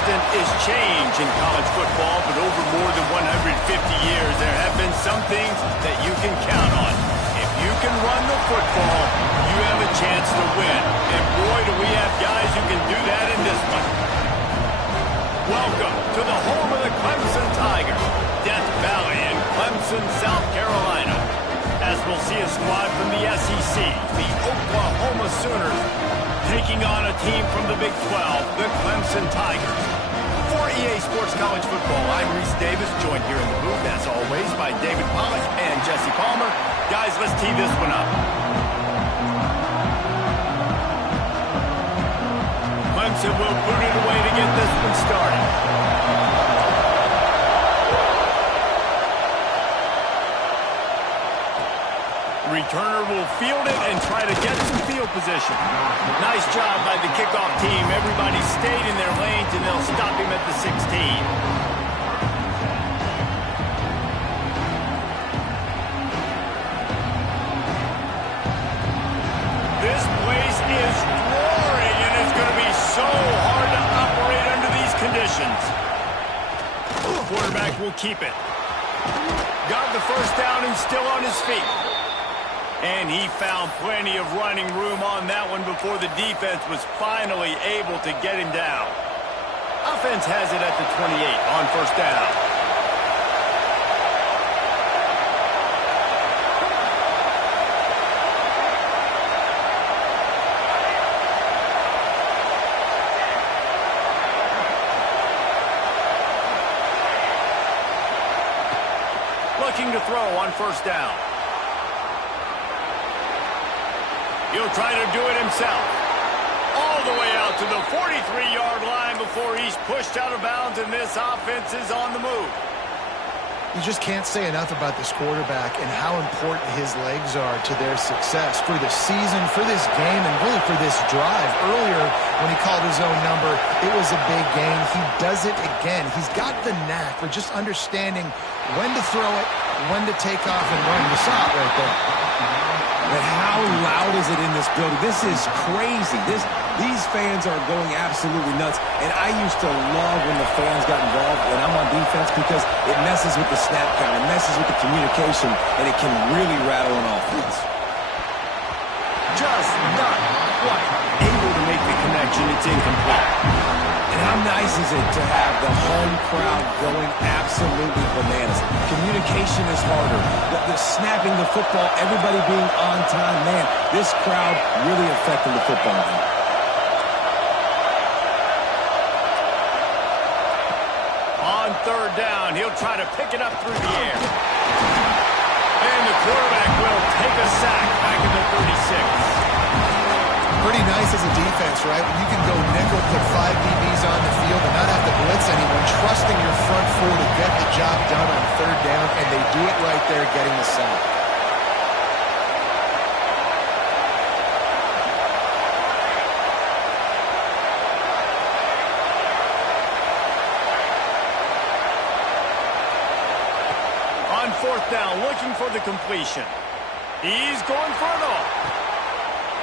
constant is change in college football, but over more than 150 years, there have been some things that you can count on. If you can run the football, you have a chance to win. And boy, do we have guys who can do that in this one. Welcome to the home of the Clemson Tigers, Death Valley in Clemson, South Carolina. As we'll see a squad from the SEC, the Oklahoma Sooners, taking on a team from the Big 12, the Clemson Tigers. For EA Sports College Football, I'm Reese Davis, joined here in the booth, as always, by David Pollack and Jesse Palmer. Guys, let's tee this one up. Clemson will boot it away to get this one started. Returner will field it and try to get some field position. Nice job by the kickoff team. Everybody stayed in their lanes, and they'll stop him at the 16. This place is roaring, and it's going to be so hard to operate under these conditions. Quarterback will keep it. Got the first down and still on his feet. And he found plenty of running room on that one before the defense was finally able to get him down. Offense has it at the 28 on first down. Looking to throw on first down. He'll try to do it himself. All the way out to the 43-yard line before he's pushed out of bounds, and this offense is on the move. You just can't say enough about this quarterback and how important his legs are to their success for the season, for this game, and really for this drive. Earlier, when he called his own number, it was a big gain. He does it again. He's got the knack for just understanding when to throw it, when to take off, and when to stop right there. But how loud is it in this building? This is crazy. These fans are going absolutely nuts. And I used to love when the fans got involved when I'm on defense because it messes with the snap count. It messes with the communication, and it can really rattle an offense. Just not quite able to make the connection. It's incomplete. And how nice is it to have the home crowd going absolutely bananas? Communication is harder. The snapping the football, everybody being on time. Man, this crowd really affecting the football game. On third down, he'll try to pick it up through the air. And the quarterback will take a sack back in the 36. Pretty nice as a defense, right? When you can go nickel, put 5 DBs on the field and not have to blitz anyone, trusting your front four to get the job done on third down, and they do it right there, getting the sack. On fourth down, looking for the completion. He's going for it all.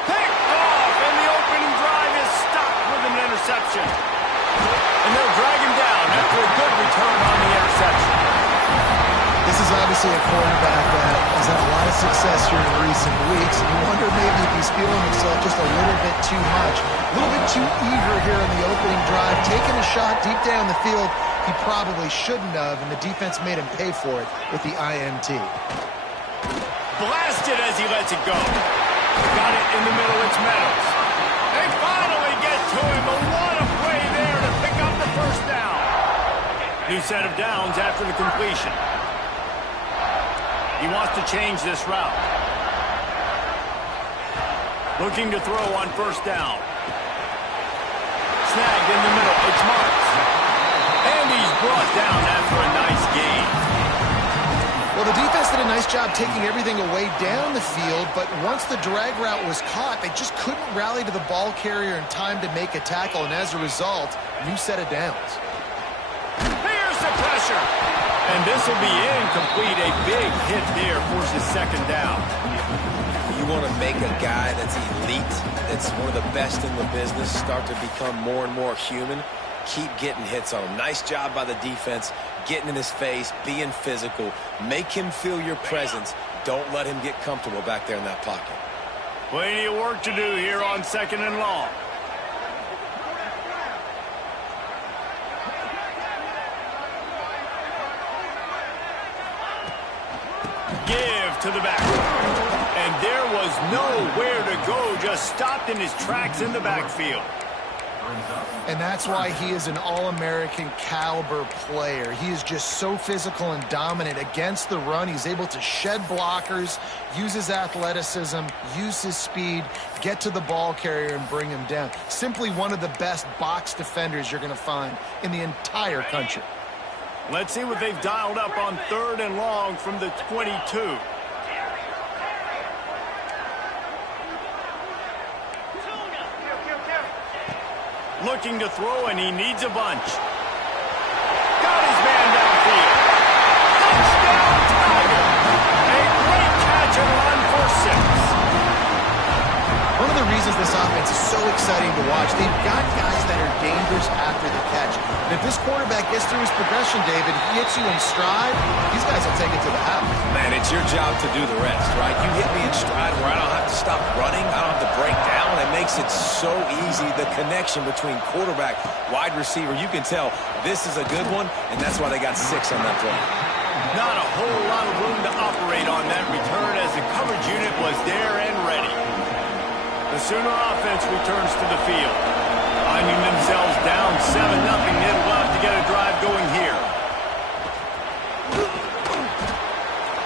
Picked off, and the opening drive is stopped with an interception. And they'll drag him down after a good return on the interception. This is obviously a quarterback that has had a lot of success here in recent weeks, and you wonder maybe if he's feeling himself just a little bit too much, a little bit too eager here in the opening drive, taking a shot deep down the field he probably shouldn't have, and the defense made him pay for it with the INT. Blasted as he lets it go. Got it in the middle, it's Meadows. They finally get to him, but what a play there to pick up the first down. New set of downs after the completion. He wants to change this route. Looking to throw on first down. Snagged in the middle, it's Marks. And he's brought down after a nice gain. Well, the defense did a nice job taking everything away down the field, but once the drag route was caught, they just couldn't rally to the ball carrier in time to make a tackle, and as a result, new set of downs. Here's the pressure. And this will be incomplete. A big hit there forces second down. You want to make a guy that's elite, that's one of the best in the business, start to become more and more human. keep getting hits on him. Nice job by the defense, getting in his face, being physical. Make him feel your presence. Don't let him get comfortable back there in that pocket. Plenty of work to do here on 2nd and long. Give to the back. And there was nowhere to go, just stopped in his tracks in the backfield. And that's why he is an All-American caliber player. He is just so physical and dominant against the run. He's able to shed blockers, use his athleticism, use his speed, get to the ball carrier and bring him down. Simply one of the best box defenders you're going to find in the entire country. Let's see what they've dialed up on 3rd and long from the 22. Looking to throw, and he needs a bunch. Got his man downfield. Touchdown, Tiger! A great catch and run for 6. One of the reasons this offense is so exciting to watch, they've got guys that are dangerous after the catch. And if this quarterback gets through his progression, David, he hits you in stride, these guys will take it to the house. Man, it's your job to do the rest, right? You hit me in stride where I don't have to stop running, I don't have to break down. It makes it so easy, the connection between quarterback, wide receiver. You can tell this is a good one, and that's why they got 6 on that play. Not a whole lot of room to operate on that return as the coverage unit was there and ready. The Sooner offense returns to the field. Finding themselves down 7-0, they'll have to get a drive going here.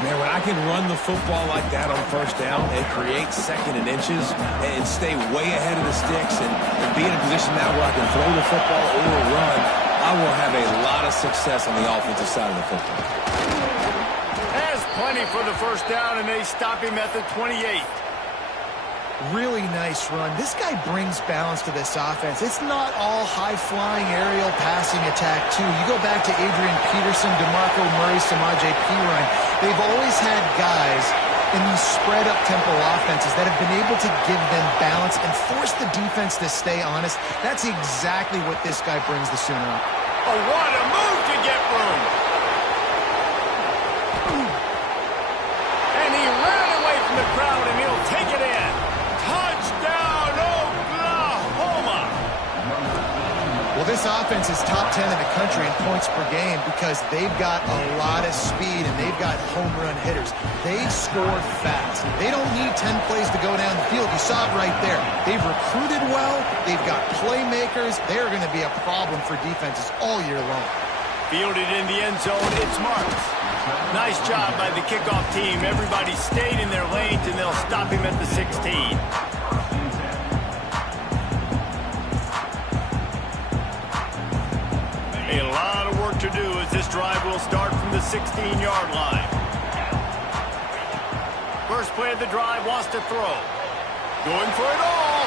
Man, when I can run the football like that on 1st down and create 2nd and inches and stay way ahead of the sticks and be in a position now where I can throw the football or run, I will have a lot of success on the offensive side of the football. Has plenty for the 1st down, and they stop him at the 28. Really nice run. This guy brings balance to this offense. It's not all high-flying aerial passing attack, too. You go back to Adrian Peterson, DeMarco Murray, Samaje Perine. They've always had guys in these spread-up tempo offenses that have been able to give them balance and force the defense to stay honest. That's exactly what this guy brings the Sooner up. Oh, what a move to get room. And he ran away from the crowd, and he'll take it in. Touchdown, Oklahoma! Well, this offense is top 10 in the country in points per game because they've got a lot of speed and they've got home run hitters. They score fast. They don't need 10 plays to go down the field. You saw it right there. They've recruited well. They've got playmakers. They're going to be a problem for defenses all year long. Fielded in the end zone, it's Marks. Nice job by the kickoff team. Everybody stayed in their lanes, and they'll stop him at the 16. A lot of work to do as this drive will start from the 16-yard line. First play of the drive, wants to throw. Going for it all.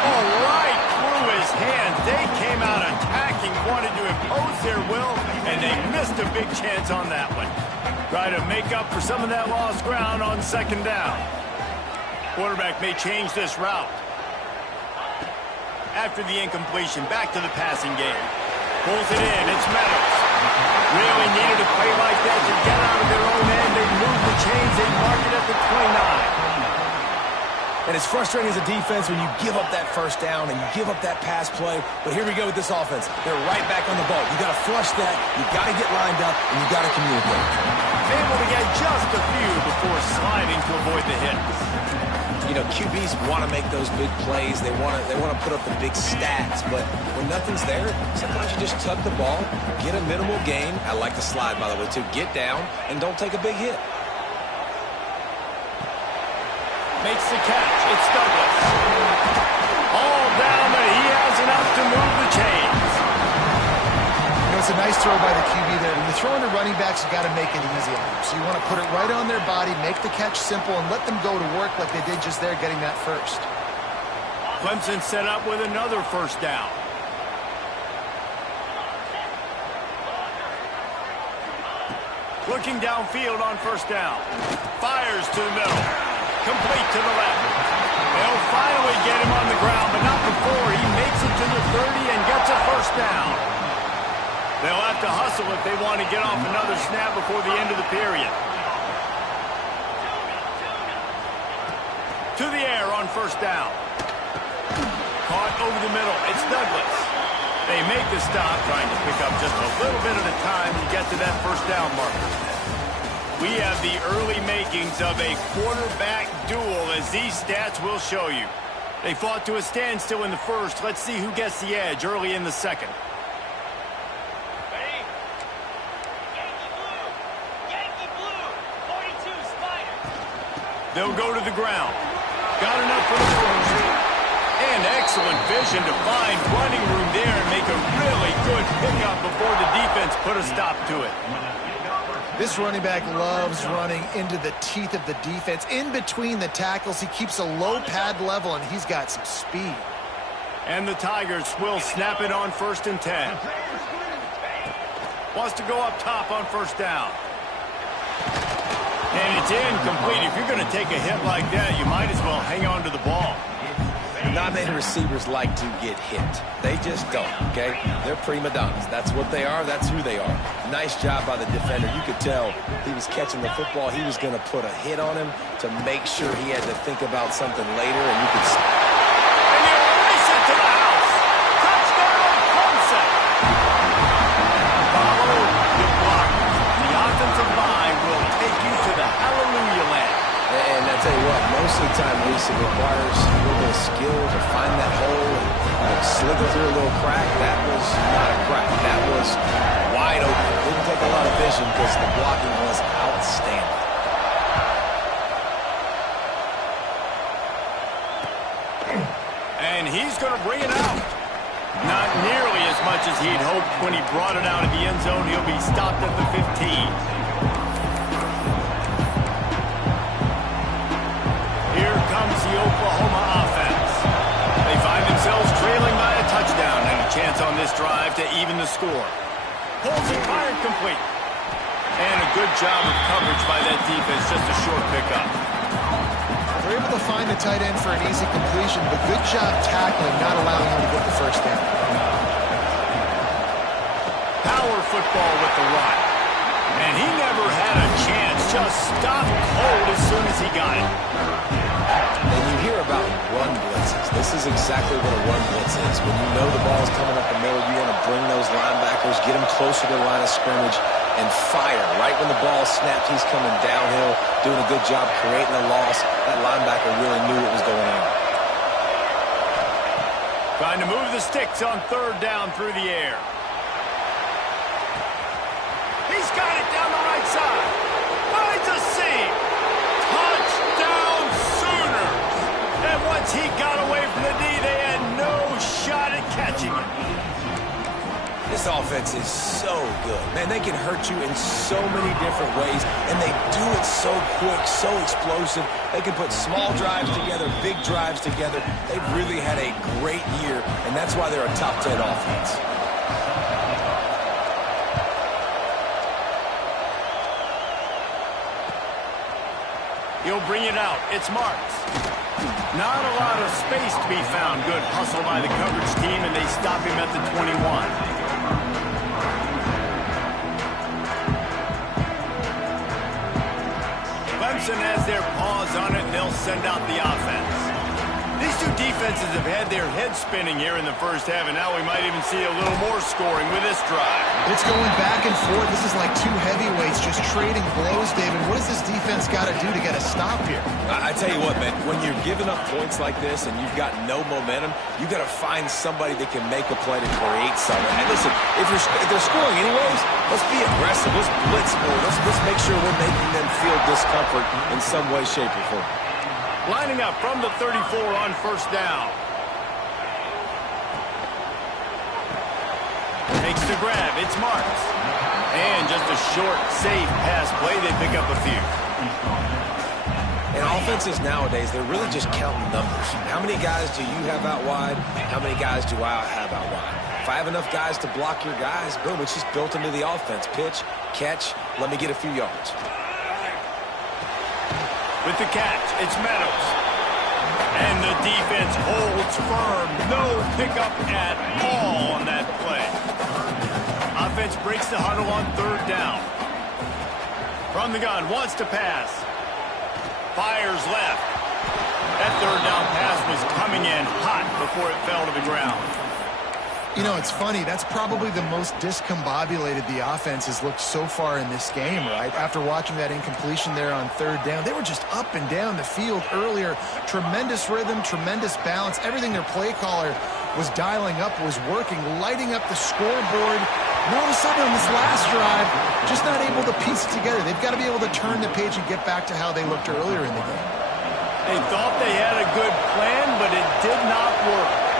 Oh, right through his hands. They came out attacking, wanted to impose their will, and they missed a big chance on that one. Try to make up for some of that lost ground on 2nd down. Quarterback may change this route. After the incompletion, back to the passing game. Pulls it in, it's Meadows. Really needed a play like that to get out of their own end. They move the chains, they mark it at the 29. And it's frustrating as a defense when you give up that 1st down and you give up that pass play. But here we go with this offense. They're right back on the ball. You got to flush that. You got to get lined up, and you got to communicate. Able to get just a few before sliding to avoid the hit. You know, QBs want to make those big plays. They want to put up the big stats. But when nothing's there, sometimes you just tuck the ball, get a minimal gain. I like the slide, by the way, too. Get down and don't take a big hit. Makes the catch. It's Douglas. All down, but he has enough to move the chains. You know, it's a nice throw by the QB there. When you're throwing to running backs, you got to make it easy on them. So you want to put it right on their body, make the catch simple, and let them go to work like they did just there, getting that first. Clemson set up with another 1st down. Looking downfield on 1st down. Fires to the middle. Complete to the left. They'll finally get him on the ground, but not before he makes it to the 30 and gets first down. They'll have to hustle if they want to get off another snap before the end of the period. To the air on first down. Caught over the middle. It's Douglas. They make the stop, trying to pick up just a little bit at a time to get to that first down marker. We have the early makings of a quarterback duel, as these stats will show you. They fought to a standstill in the first. Let's see who gets the edge early in the second. Ready? Yankee blue, 42 Spider. They'll go to the ground. Got enough for the first. And excellent vision to find running room there and make a really good pickup before the defense put a stop to it. This running back loves running into the teeth of the defense. In between the tackles, he keeps a low pad level, and he's got some speed. And the Tigers will snap it on 1st and 10. Wants to go up top on first down. And it's incomplete. If you're going to take a hit like that, you might as well hang on to the ball. Not many receivers like to get hit. They just don't, okay? They're prima donnas. That's what they are. That's who they are. Nice job by the defender. You could tell he was catching the football. He was going to put a hit on him to make sure he had to think about something later, and you could see. And you race it to the house. Touchdown, Clemson. Follow the block. The offensive line will take you to the hallelujah land. And I tell you what, most of the time, Lisa, it requires a little bit of skill to find that hole and slither through a little crack. That was not a crack. That was wide open. It didn't take a lot of vision because the blocking was outstanding. And he's going to bring it out. Not nearly as much as he'd hoped when he brought it out of the end zone. He'll be stopped at the 15. Here comes the Oklahoma offense. They find themselves trailing by a touchdown and a chance on this drive to even the score. Pulls it, fired complete. And a good job of coverage by that defense, just a short pickup. They're able to find the tight end for an easy completion, but good job tackling, not allowing him to get the first down. Power football with the run. And he never had a chance, just stopped cold as soon as he got it. And you hear about run blitzes. This is exactly what a run blitz is. When you know the ball's coming up the middle, you want to bring those linebackers, get them closer to the line of scrimmage, and fire. Right when the ball snapped, he's coming downhill, doing a good job creating a loss. That linebacker really knew what was going on. Trying to move the sticks on third down through the air. He's got it down the right side. Finds a seam. Touchdown Sooners. And once he got away from the knee, they had no shot at catching it. This offense is so good. Man, they can hurt you in so many different ways, and they do it so quick, so explosive. They can put small drives together, big drives together. They've really had a great year, and that's why they're a top 10 offense. He'll bring it out. It's Marks. Not a lot of space to be found. Good hustle by the coverage team, and they stop him at the 21. Clemson has their paws on it, and they'll send out the offense. These two defenses have had their heads spinning here in the first half, and now we might even see a little more scoring with this drive. It's going back and forth. This is like two heavyweights just trading blows, David. What does this defense got to do to get a stop here? I tell you what, man, when you're giving up points like this and you've got no momentum, you got to find somebody that can make a play to create something. And listen, if they're scoring anyways, let's be aggressive. Let's blitz more. Let's make sure we're making them feel discomfort in some way, shape, or form. Lining up from the 34 on first down. Makes the grab. It's Marks. And just a short, safe pass play. They pick up a few. And offenses nowadays, they're really just counting numbers. How many guys do you have out wide? How many guys do I have out wide? If I have enough guys to block your guys, boom, it's just built into the offense. Pitch, catch, let me get a few yards. With the catch, it's Meadows. And the defense holds firm. No pickup at all on that play. Offense breaks the huddle on third down. From the gun, wants to pass. Fires left. That third down pass was coming in hot before it fell to the ground. You know, it's funny. That's probably the most discombobulated the offense has looked so far in this game, right? After watching that incompletion there on third down, they were just up and down the field earlier. Tremendous rhythm, tremendous balance. Everything their play caller was dialing up was working, lighting up the scoreboard. And all of a sudden on this last drive, just not able to piece it together. They've got to be able to turn the page and get back to how they looked earlier in the game. They thought they had a good plan, but it did not work.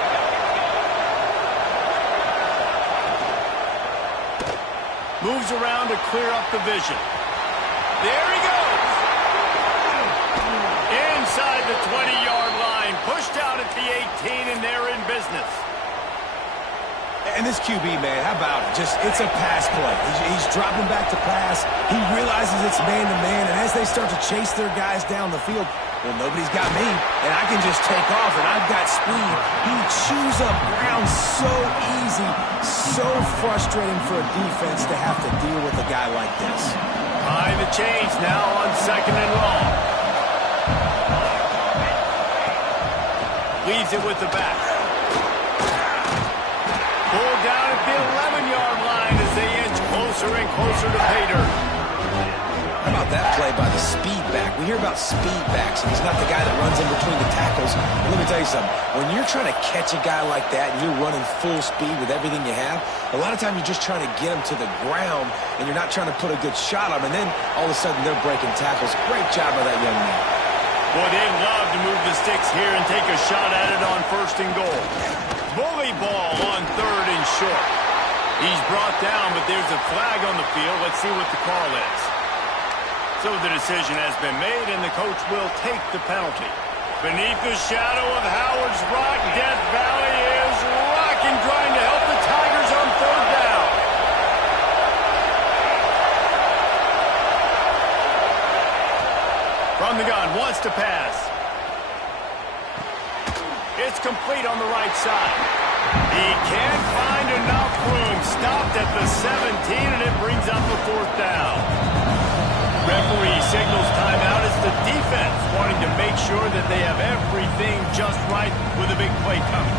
Moves around to clear up the vision. There he goes. Inside the 20-yard line. Pushed out at the 18, and they're in business. And this QB, man, how about it? It's a pass play. He's dropping back to pass. He realizes it's man-to-man, and as they start to chase their guys down the field, well, nobody's got me, and I can just take off, and I've got speed. He chews up ground so easy, so frustrating for a defense to have to deal with a guy like this. Behind the chains now on 2nd and long. Leaves it with the back. Pulled down at the 11-yard line as they inch closer and closer to pay dirt. How about that play by the speed back? We hear about speed backs, and he's not the guy that runs in between the tackles. But let me tell you something. When you're trying to catch a guy like that and you're running full speed with everything you have, a lot of times you're just trying to get him to the ground, and you're not trying to put a good shot on him, and then all of a sudden they're breaking tackles. Great job by that young man. Boy, they'd love to move the sticks here and take a shot at it on 1st and goal. Bully ball on 3rd and short. He's brought down, but there's a flag on the field. Let's see what the call is. So the decision has been made, and the coach will take the penalty. Beneath the shadow of Howard's Rock, Death Valley is rocking, trying to help the Tigers on 3rd down. From the gun, wants to pass. It's complete on the right side. He can't find enough room. Stopped at the 17, and it brings up a 4th down. Referee signals timeout as the defense wanting to make sure that they have everything just right with a big play coming.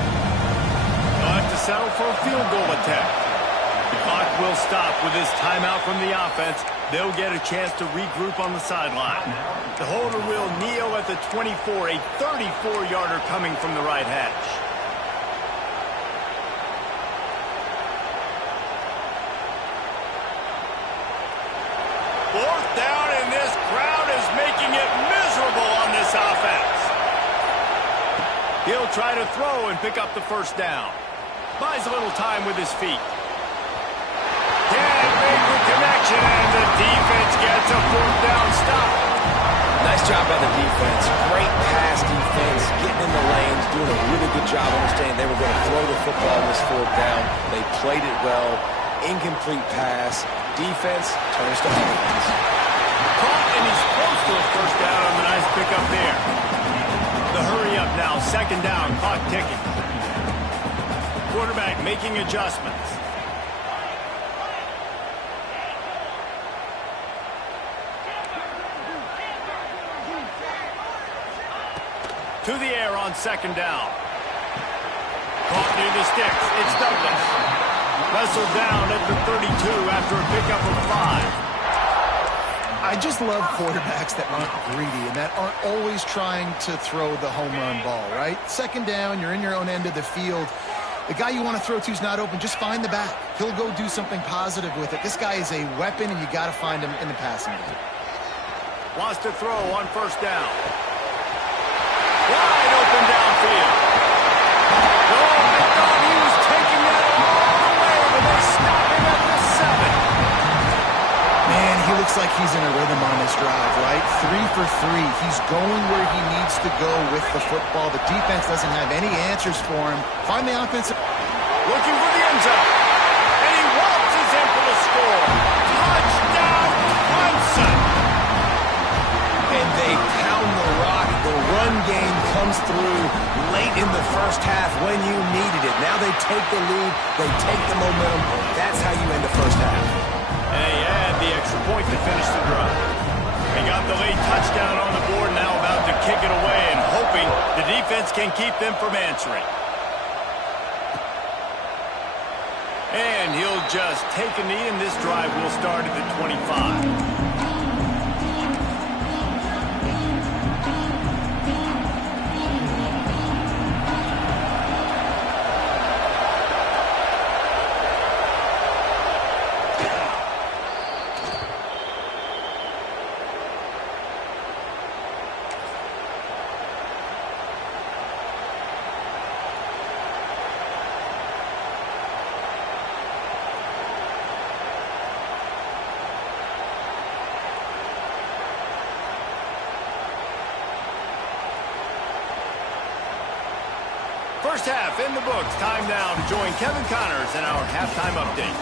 They'll have to settle for a field goal attempt. The clock will stop with this timeout from the offense. They'll get a chance to regroup on the sideline. The holder will kneel at the 24, a 34-yarder coming from the right hash. Fourth down, and this crowd is making it miserable on this offense. He'll try to throw and pick up the 1st down. Buys a little time with his feet. Can't make the connection, and the defense gets a 4th down stop. Nice job by the defense. Great pass defense, getting in the lanes, doing a really good job understanding they were going to throw the football on this 4th down. They played it well. Incomplete pass. Defense turns to offense. Caught, and he's close to a 1st down on the nice pickup there. The hurry up now, 2nd down, clock ticking. Quarterback making adjustments. To the air on 2nd down. Caught near the sticks. It's Douglas. Wrestled down at the 32 after a pickup of 5. I just love quarterbacks that aren't greedy and that aren't always trying to throw the home run ball, right? 2nd down, you're in your own end of the field. The guy you want to throw to is not open. Just find the back. He'll go do something positive with it. This guy is a weapon, and you got to find him in the passing game. Wants to throw on 1st down. Wide open downfield. Oh, I thought he was taking that all the way, but they stop him at the 7. Man, he looks like he's in a rhythm on this drive, right? 3 for 3. He's going where he needs to go with the football. The defense doesn't have any answers for him. Find the offensive. Looking for the end zone. And he waltzes in for the score. Touchdown, Clemson. And they pound the rock. The run game comes comes through late in the first half when you needed it. Now they take the lead. They take the momentum. That's how you end the first half. And they add the extra point to finish the drive. They got the late touchdown on the board, now about to kick it away and hoping the defense can keep them from answering. And he'll just take a knee, and this drive will start at the 25. First half in the books. Time now to join Kevin Connors in our halftime update.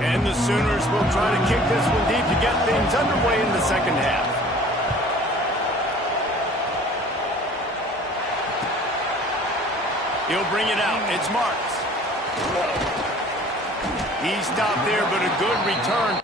And the Sooners will try to kick this one deep to get things underway in the second half. He'll bring it out. It's Marks. He stopped there, but a good return